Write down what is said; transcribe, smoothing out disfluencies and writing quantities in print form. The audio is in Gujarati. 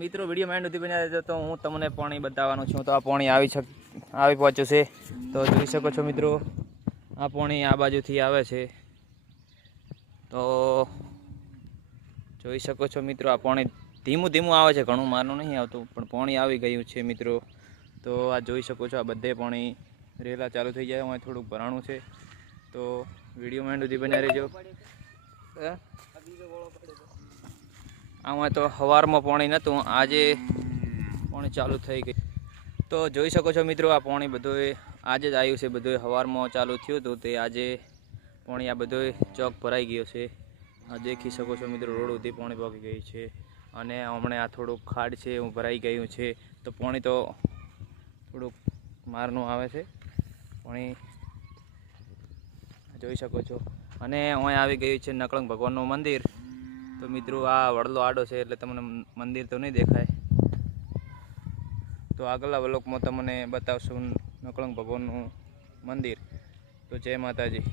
મિત્રો વિડીયો માઇન્ડ સુધી બન્યા રહેજો તો હું તમને પાણી બતાવવાનું છું. તો આ પાણી આવી પહોંચ્યું છે. તો જોઈ શકો છો મિત્રો, આ પાણી આ બાજુથી આવે છે. તો જોઈ શકો છો મિત્રો, આ પાણી ધીમું ધીમું આવે છે, ઘણું મારનું નહીં આવતું, પણ પાણી આવી ગયું છે મિત્રો. તો આ જોઈ શકો છો, આ બધે પાણી રેલા ચાલુ થઈ જાય. અહીં થોડુંક ભરાણું છે. તો વિડીયો માઇન્ડ સુધી બન્યા રહેજો. આમાં તો સવારમાં પાણી નહોતું, આજે પાણી ચાલુ થઈ ગયું. તો જોઈ શકો છો મિત્રો, આ પાણી બધું આજે જ આવ્યું છે. બધું સવારમાં ચાલુ થયું હતું, તે આજે પાણી આ બધો ચોક ભરાઈ ગયો છે. આ દેખી શકો છો મિત્રો, રોડ સુધી પાણી પહોંચી ગયું છે. અને હમણાં આ થોડુંક ખાડ છે એવું ભરાઈ ગયું છે. તો પાણી તો થોડુંક મારનું આવે છે પાણી, જોઈ શકો છો. અને અહીં આવી ગયું છે નકળંગ ભગવાનનું મંદિર. તો મિત્રો, આ વડલો આડો છે એટલે તમને મંદિર તો નહીં દેખાય. તો આગલા વ્લોગમાં તમને બતાવશું નકળંગ ભગવાનનું મંદિર. તો જય માતાજી.